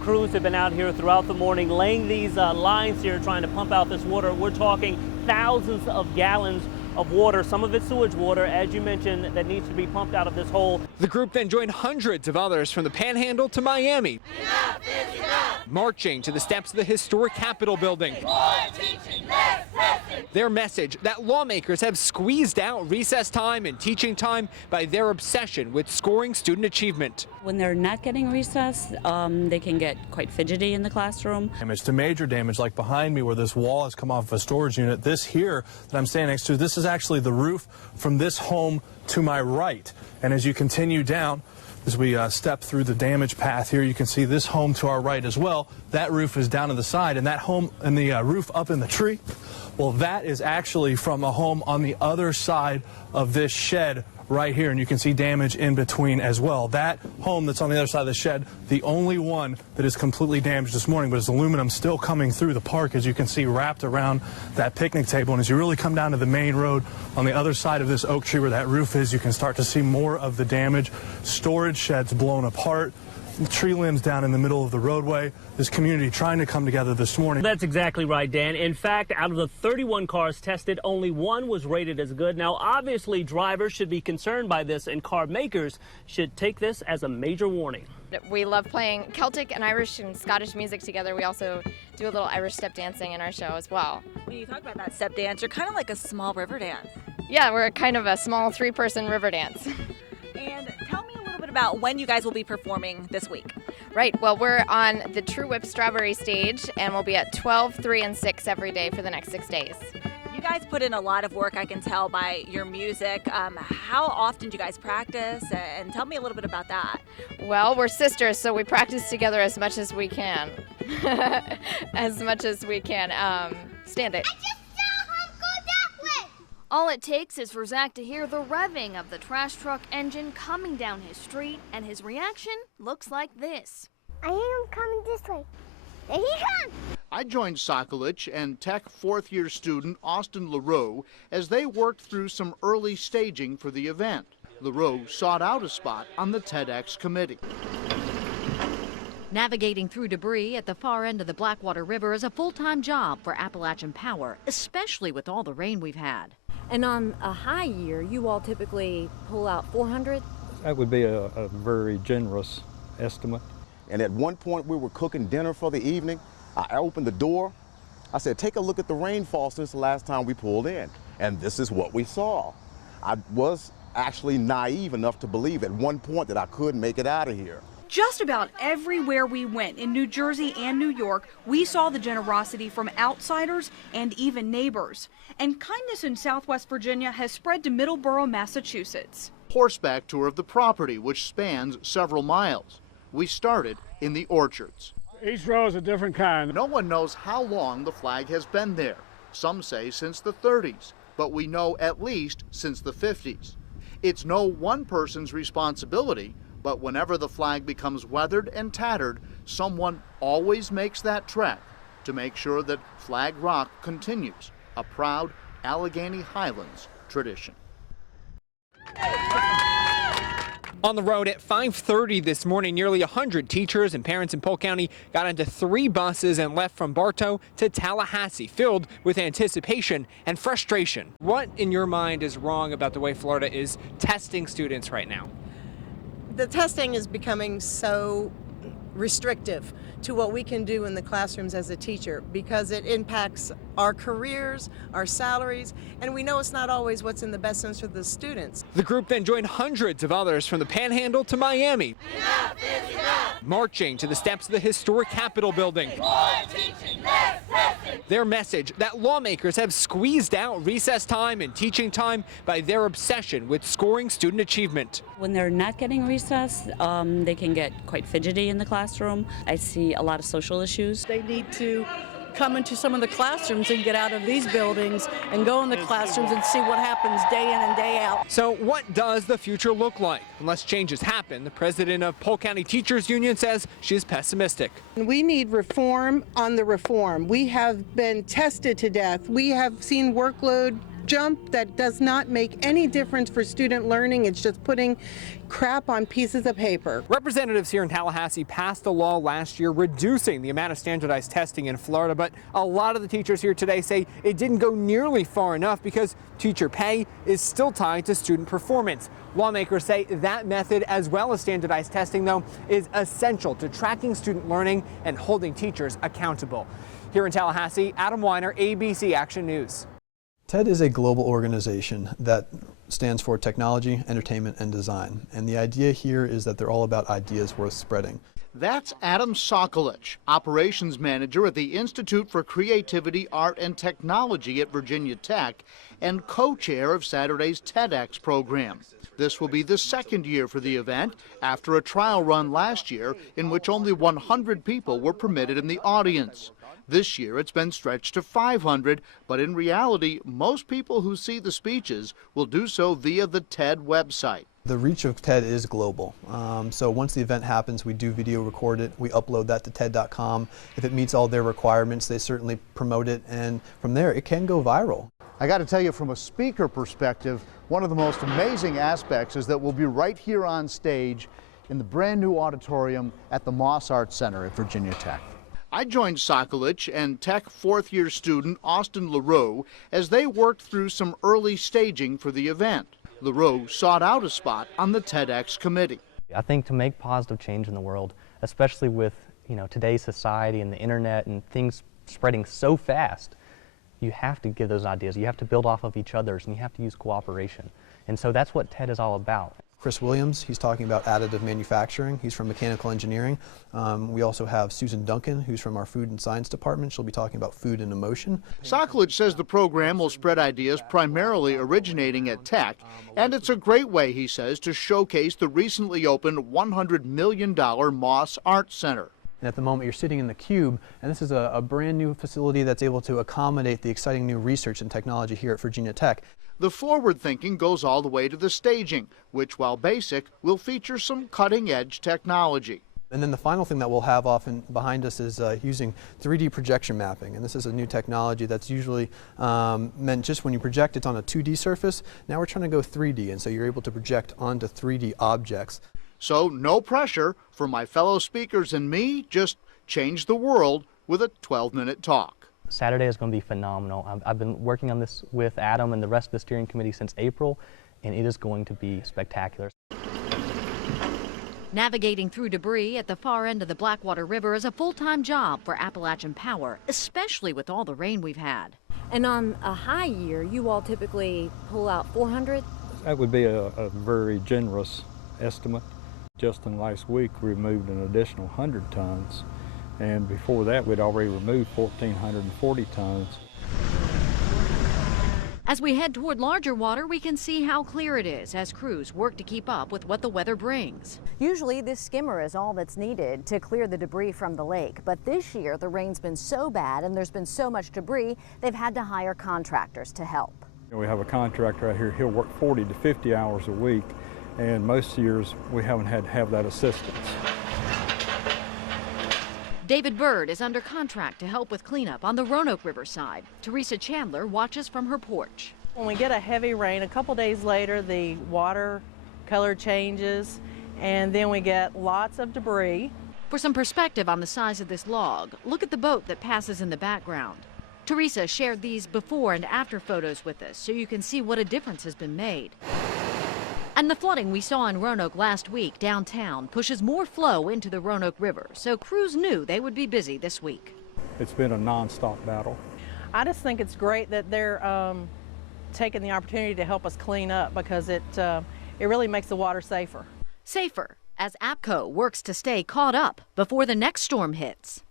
Crews have been out here throughout the morning laying these lines here trying to pump out this water. We're talking thousands of gallons of water, some of it's sewage water, as you mentioned, that needs to be pumped out of this hole. The group then joined hundreds of others from the Panhandle to Miami, marching to the steps of the historic Capitol building. More teaching, less testing. Their message that lawmakers have squeezed out recess time and teaching time by their obsession with scoring student achievement. When they're not getting recess, they can get quite fidgety in the classroom. Damage to major damage, like behind me where this wall has come off of a storage unit. This here that I'm standing next to, this is actually the roof from this home to my right. And as you continue down, as we step through the damage path here, you can see this home to our right as well. That roof is down to the side, and that home and the roof up in the tree, well, that is actually from a home on the other side of this shed right here, and you can see damage in between as well. That home that's on the other side of the shed, the only one that is completely damaged this morning, but it's aluminum still coming through the park, as you can see, wrapped around that picnic table. And as you really come down to the main road on the other side of this oak tree where that roof is, you can start to see more of the damage. Storage sheds blown apart, tree limbs down in the middle of the roadway. This community trying to come together this morning. That's exactly right, Dan. In fact, out of the 31 cars tested, only one was rated as good. Now, obviously, drivers should be concerned by this, and car makers should take this as a major warning. We love playing Celtic and Irish and Scottish music together. We also do a little Irish step dancing in our show as well. When you talk about that step dance, you're kind of like a small river dance. Yeah, we're kind of a small three-person river dance. And tell me a little bit about when you guys will be performing this week. Right, well, we're on the True Whip Strawberry stage, and we'll be at 12, 3, and 6 every day for the next 6 days. You guys put in a lot of work, I can tell by your music. How often do you guys practice? And tell me a little bit about that. Well, we're sisters, so we practice together as much as we can. As much as we can. Stand it. All it takes is for Zach to hear the revving of the trash truck engine coming down his street, and his reaction looks like this. I hear him coming this way. There he comes! I joined Sokolich and Tech fourth-year student Austin LaRoe as they worked through some early staging for the event. LaRoe sought out a spot on the TEDx committee. Navigating through debris at the far end of the Blackwater River is a full-time job for Appalachian Power, especially with all the rain we've had. And on a high year, you all typically pull out 400? That would be a very generous estimate. And at one point, we were cooking dinner for the evening. I opened the door. I said, take a look at the rainfall since the last time we pulled in. And this is what we saw. I was actually naive enough to believe at one point that I could make it out of here. Just about everywhere we went in New Jersey and New York, we saw the generosity from outsiders and even neighbors. And kindness in Southwest Virginia has spread to Middleborough, Massachusetts. Horseback tour of the property, which spans several miles. We started in the orchards. Each row is a different kind. No one knows how long the flag has been there. Some say since the 30s, but we know at least since the 50s. It's no one person's responsibility, but whenever the flag becomes weathered and tattered, someone always makes that trek to make sure that Flag Rock continues, a proud Allegheny Highlands tradition. On the road at 5:30 this morning, nearly 100 teachers and parents in Polk County got into 3 buses and left from Bartow to Tallahassee, filled with anticipation and frustration. What, in your mind, is wrong about the way Florida is testing students right now? The testing is becoming so restrictive to what we can do in the classrooms as a teacher because it impacts our careers, our salaries, and we know it's not always what's in the best interest of the students. The group then joined hundreds of others from the Panhandle to Miami, marching to the steps of the historic Capitol building. More teaching, less testing. Their message that lawmakers have squeezed out recess time and teaching time by their obsession with scoring student achievement. When they're not getting recess, they can get quite fidgety in the classroom. I see a lot of social issues. They need to come into some of the classrooms and get out of these buildings and go in the classrooms and see what happens day in and day out. So what does the future look like? Unless changes happen, the president of Polk County Teachers Union says she's pessimistic. We need reform on the reform. We have been tested to death. We have seen workload jump that does not make any difference for student learning. It's just putting crap on pieces of paper. Representatives here in Tallahassee passed a law last year reducing the amount of standardized testing in Florida, but a lot of the teachers here today say it didn't go nearly far enough because teacher pay is still tied to student performance. Lawmakers say that method, as well as standardized testing, though, is essential to tracking student learning and holding teachers accountable. Here in Tallahassee, Adam Weiner, ABC Action News. TED is a global organization that stands for Technology, Entertainment, and Design. And the idea here is that they're all about ideas worth spreading. That's Adam Sokolich, operations manager at the Institute for Creativity, Art, and Technology at Virginia Tech and co-chair of Saturday's TEDx program. This will be the second year for the event after a trial run last year in which only 100 people were permitted in the audience. This year it's been stretched to 500, but in reality, most people who see the speeches will do so via the TED website. The reach of TED is global. So once the event happens, we do video record it. We upload that to TED.com. If it meets all their requirements, they certainly promote it, and from there it can go viral. I got to tell you, from a speaker perspective, one of the most amazing aspects is that we'll be right here on stage in the brand new auditorium at the Moss Arts Center at Virginia Tech. I joined Sokolich and Tech fourth-year student Austin LaRue as they worked through some early staging for the event. LaRue sought out a spot on the TEDx committee. I think to make positive change in the world, especially with today's society and the internet and things spreading so fast, you have to give those ideas. You have to build off of each other's, and you have to use cooperation. And so that's what TED is all about. Chris Williams, he's talking about additive manufacturing. He's from mechanical engineering. We also have Susan Duncan, who's from our food and science department. She'll be talking about food and emotion. Sokolich says the program will spread ideas primarily originating at Tech, and it's a great way, he says, to showcase the recently opened $100 million Moss Arts Center. And at the moment you're sitting in the Cube, and this is a brand new facility that's able to accommodate the exciting new research and technology here at Virginia Tech. The forward thinking goes all the way to the staging, which, while basic, will feature some cutting-edge technology. And then the final thing that we'll have often behind us is using 3D projection mapping. And this is a new technology that's usually meant just when you project it's on a 2D surface. Now we're trying to go 3D, and so you're able to project onto 3D objects. So no pressure for my fellow speakers and me, just change the world with a 12-minute talk. Saturday is going to be phenomenal. I've been working on this with Adam and the rest of the steering committee since April, and it is going to be spectacular. Navigating through debris at the far end of the Blackwater River is a full-time job for Appalachian Power, especially with all the rain we've had. And on a high year, you all typically pull out 400? That would be a very generous estimate. Just in last week, we removed an additional 100 tons. And before that, we'd already removed 1,440 tons. As we head toward larger water, we can see how clear it is as crews work to keep up with what the weather brings. Usually this skimmer is all that's needed to clear the debris from the lake, but this year the rain's been so bad and there's been so much debris, they've had to hire contractors to help. We have a contractor out here, he'll work 40 to 50 hours a week, and most years we haven't had to have that assistance. David Bird is under contract to help with cleanup on the Roanoke River side. Teresa Chandler watches from her porch. When we get a heavy rain, a couple days later, the water color changes, and then we get lots of debris. For some perspective on the size of this log, look at the boat that passes in the background. Teresa shared these before and after photos with us so you can see what a difference has been made. And the flooding we saw in Roanoke last week downtown pushes more flow into the Roanoke River, so crews knew they would be busy this week. It's been a non-stop battle. I just think it's great that they're taking the opportunity to help us clean up because it really makes the water safer. Safer, as APCO works to stay caught up before the next storm hits.